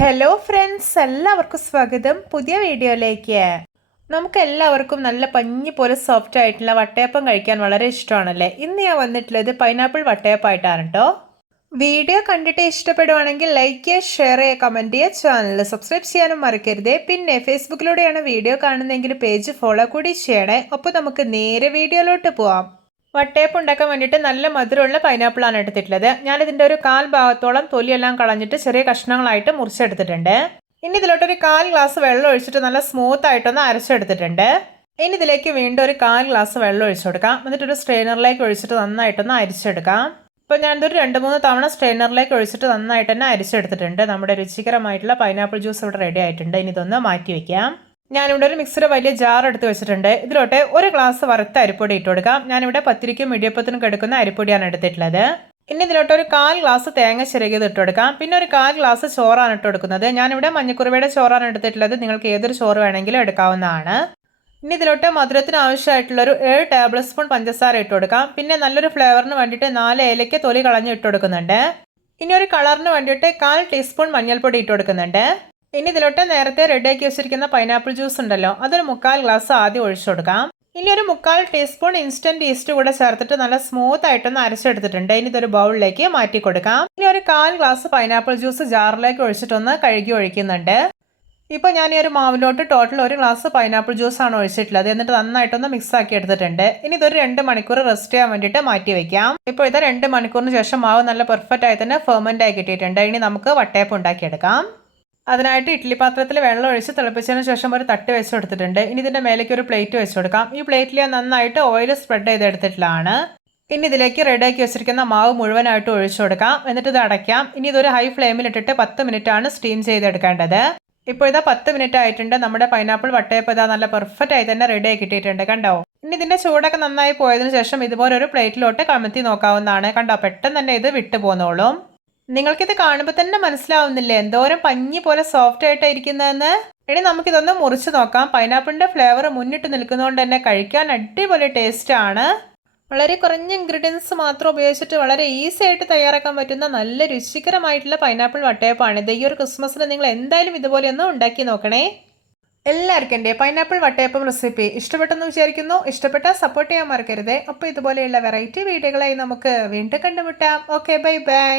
Hello friends, എല്ലാവർക്കും സ്വാഗതം പുതിയ വീഡിയോയിലേക്ക്. നമുക്ക് എല്ലാവർക്കും നല്ല പഞ്ഞി പോലെ സോഫ്റ്റ് ആയിട്ടുള്ള വട്ടയപ്പം കഴിക്കാൻ വളരെ ഇഷ്ടമാണല്ലേ. ഇന്ന് ഞാൻ വന്നിട്ടുള്ളത് പൈനാപ്പിൾ വട്ടയപ്പമായിട്ടാണ് കേട്ടോ. വീഡിയോ കണ്ടിട്ട് ഇഷ്ടപ്പെടുവാണെങ്കിൽ ലൈക്ക് ചെയ്യുക, ഷെയർ ചെയ്യുക, കമൻറ്റ് ചെയ്യുക, ചാനൽ സബ്സ്ക്രൈബ് ചെയ്യാനും മറക്കരുത്. പിന്നെ ഫേസ്ബുക്കിലൂടെയാണ് വീഡിയോ കാണുന്നതെങ്കിൽ പേജ് ഫോളോ കൂടി ചെയ്യണേ. അപ്പോൾ നമുക്ക് നേരെ വീഡിയോയിലോട്ട് പോവാം. വട്ടയപ്പം ഉണ്ടാക്കാൻ വേണ്ടിയിട്ട് നല്ല മധുരമുള്ള പൈനാപ്പിളാണ് എടുത്തിട്ടുള്ളത്. ഞാനിതിൻ്റെ ഒരു കാൽ ഭാഗത്തോളം തൊലിയെല്ലാം കളഞ്ഞിട്ട് ചെറിയ കഷ്ണങ്ങളായിട്ട് മുറിച്ചെടുത്തിട്ടുണ്ട്. ഇനി ഇതിലോട്ടൊരു 1/4 ഗ്ലാസ് വെള്ളം ഒഴിച്ചിട്ട് നല്ല സ്മൂത്ത് ആയിട്ടൊന്ന് അരച്ചെടുത്തിട്ടുണ്ട്. ഇനി ഇതിലേക്ക് വീണ്ടും ഒരു 1/4 ഗ്ലാസ് വെള്ളം ഒഴിച്ചു കൊടുക്കാം. എന്നിട്ടൊരു സ്ട്രെയിനറിലേക്ക് ഒഴിച്ചിട്ട് നന്നായിട്ടൊന്ന് അരിച്ചെടുക്കാം. ഇപ്പോൾ ഞാനിതൊരു 2-3 തവണ സ്ട്രെയിനറിലേക്ക് ഒഴിച്ചിട്ട് നന്നായിട്ട് തന്നെ അരിച്ചെടുത്തിട്ടുണ്ട്. നമ്മുടെ രുചികരമായിട്ടുള്ള പൈനാപ്പിൾ ജ്യൂസ് ഇവിടെ റെഡി ആയിട്ടുണ്ട്. ഇനി ഇതൊന്ന് മാറ്റി വയ്ക്കാം. ഞാനിവിടെ ഒരു മിക്സിയുടെ വലിയ ജാർ എടുത്ത് വെച്ചിട്ടുണ്ട്. ഇതിലോട്ട് 1 ഗ്ലാസ് വറുത്ത അരിപ്പൊടി ഇട്ട് കൊടുക്കാം. ഞാനിവിടെ പത്തിരിക്കും ഇടിയപ്പത്തിനും എടുക്കുന്ന അരിപ്പൊടിയാണ് എടുത്തിട്ടുള്ളത്. ഇനി ഇതിലോട്ട് ഒരു 1/4 ഗ്ലാസ് തേങ്ങ ചിരകിയത് ഇട്ട് കൊടുക്കാം. പിന്നെ ഒരു 1/4 ഗ്ലാസ് ചോറാണ് ഇട്ട് കൊടുക്കുന്നത്. ഞാനിവിടെ മഞ്ഞക്കുറുവയുടെ ചോറാണ് എടുത്തിട്ടുള്ളത്. നിങ്ങൾക്ക് ഏതൊരു ചോറ് വേണമെങ്കിലും എടുക്കാവുന്നതാണ്. ഇനി ഇതിലോട്ട് മധുരത്തിന് ആവശ്യമായിട്ടുള്ളൊരു 7 ടേബിൾ സ്പൂൺ പഞ്ചസാര ഇട്ട് കൊടുക്കാം. പിന്നെ നല്ലൊരു ഫ്ലേവറിന് വേണ്ടിയിട്ട് 4 ഏലയ്ക്ക തൊലി കളഞ്ഞ് ഇട്ട് കൊടുക്കുന്നുണ്ട്. ഇനി ഒരു കളറിന് വേണ്ടിയിട്ട് 1/4 ടീസ്പൂൺ മഞ്ഞൾപ്പൊടി ഇട്ട് കൊടുക്കുന്നുണ്ട്. ഇനി ഇതിലോട്ട് നേരത്തെ റെഡിയാക്കി വെച്ചിരിക്കുന്ന പൈനാപ്പിൾ ജ്യൂസ് ഉണ്ടല്ലോ, അതൊരു 1/4 ഗ്ലാസ് ആദ്യം ഒഴിച്ചു കൊടുക്കാം. ഇനി ഒരു 1/4 ടീസ്പൂൺ ഇൻസ്റ്റന്റ് ഈസ്റ്റ് കൂടെ ചേർത്തിട്ട് നല്ല സ്മൂത്ത് ആയിട്ടൊന്ന് അരച്ചെടുത്തിട്ടുണ്ട്. ഇനി ഇതൊരു ബൗളിലേക്ക് മാറ്റി കൊടുക്കാം. ഇനി ഒരു 1/4 ഗ്ലാസ് പൈനാപ്പിൾ ജ്യൂസ് ജാറിലേക്ക് ഒഴിച്ചിട്ടൊന്ന് കഴുകി ഒഴിക്കുന്നുണ്ട്. ഇപ്പോൾ ഞാൻ ഈ ഒരു മാവിലോട്ട് ടോട്ടൽ 1 ഗ്ലാസ് പൈനാപ്പിൾ ജ്യൂസാണ് ഒഴിച്ചിട്ടുള്ളത്. എന്നിട്ട് നന്നായിട്ടൊന്ന് മിക്സ് ആക്കി എടുത്തിട്ടുണ്ട്. ഇനി ഇതൊരു 2 മണിക്കൂർ റെസ്റ്റ് ചെയ്യാൻ വേണ്ടിയിട്ട് മാറ്റി വെക്കാം. ഇപ്പോൾ ഇത് 2 മണിക്കൂറിന് ശേഷം മാവ് നല്ല പെർഫെക്റ്റ് ആയി തന്നെ ഫെർമെന്റ് ആയി കിട്ടിയിട്ടുണ്ട്. ഇനി നമുക്ക് വട്ടയപ്പം ഉണ്ടാക്കിയെടുക്കാം. അതിനായിട്ട് ഇഡ്ഡലി പാത്രത്തിൽ വെള്ളം ഒഴിച്ച് തിളപ്പിച്ചതിന് ശേഷം ഒരു തട്ട് വെച്ച് കൊടുത്തിട്ടുണ്ട്. ഇനി ഇതിൻ്റെ മേലേക്ക് ഒരു പ്ലേറ്റ് വെച്ച് കൊടുക്കാം. ഈ പ്ലേറ്റിൽ ഞാൻ നന്നായിട്ട് ഓയിൽ സ്പ്രെഡ് ചെയ്തെടുത്തിട്ടുള്ളതാണ്. ഇനി ഇതിലേക്ക് റെഡിയാക്കി വെച്ചിരിക്കുന്ന മാവ് മുഴുവനായിട്ട് ഒഴിച്ചു കൊടുക്കാം. എന്നിട്ട് ഇത് അടയ്ക്കാം. ഇനി ഇതൊരു ഹൈ ഫ്ലെയിമിൽ ഇട്ടിട്ട് 10 മിനിറ്റാണ് സ്റ്റീം ചെയ്തെടുക്കേണ്ടത്. ഇപ്പോൾ ഇതാ 10 മിനിറ്റ് ആയിട്ടുണ്ട്. നമ്മുടെ പൈനാപ്പിൾ വട്ടയപ്പം ഇതാ നല്ല പെർഫെക്റ്റ് ആയി തന്നെ റെഡി ആയി കിട്ടിയിട്ടുണ്ട്. കണ്ടോ? ഇനി ഇതിൻ്റെ ചൂടൊക്കെ നന്നായി പോയതിനു ശേഷം ഇതുപോലെ ഒരു പ്ലേറ്റിലോട്ട് കമഴ്ത്തി നോക്കാവുന്നതാണ്. കണ്ടോ? പെട്ടെന്ന് തന്നെ ഇത് വിട്ടു പോന്നോളും. നിങ്ങൾക്കിത് കാണുമ്പോൾ തന്നെ മനസ്സിലാവുന്നില്ലേ എന്തോരം പഞ്ഞി പോലെ സോഫ്റ്റ് ആയിട്ടാണ് ഇരിക്കുന്നതെന്ന്. ഇനി നമുക്കിതൊന്ന് മുറിച്ച് നോക്കാം. പൈനാപ്പിളിൻ്റെ ഫ്ലേവർ മുന്നിട്ട് നിൽക്കുന്നതുകൊണ്ട് തന്നെ കഴിക്കാൻ അടിപൊളി ടേസ്റ്റാണ്. വളരെ കുറഞ്ഞ ഇൻഗ്രീഡിയൻസ് മാത്രം ഉപയോഗിച്ചിട്ട് വളരെ ഈസി ആയിട്ട് തയ്യാറാക്കാൻ പറ്റുന്ന നല്ല രുചികരമായിട്ടുള്ള പൈനാപ്പിൾ വട്ടയപ്പമാണിത്. ഈ ഒരു ക്രിസ്മസിന് നിങ്ങൾ എന്തായാലും ഇതുപോലെ ഒന്ന് ഉണ്ടാക്കി നോക്കണേ. എല്ലാവർക്കും എൻ്റെ പൈനാപ്പിൾ വട്ടയപ്പം റെസിപ്പി ഇഷ്ടപ്പെട്ടെന്ന് വിചാരിക്കുന്നു. ഇഷ്ടപ്പെട്ടാൽ സപ്പോർട്ട് ചെയ്യാൻ മറക്കരുത്. അപ്പോൾ ഇതുപോലെയുള്ള വെറൈറ്റി വീഡിയോകളായി നമുക്ക് വീണ്ടും കണ്ടുമുട്ടാം. Okay, bye bye.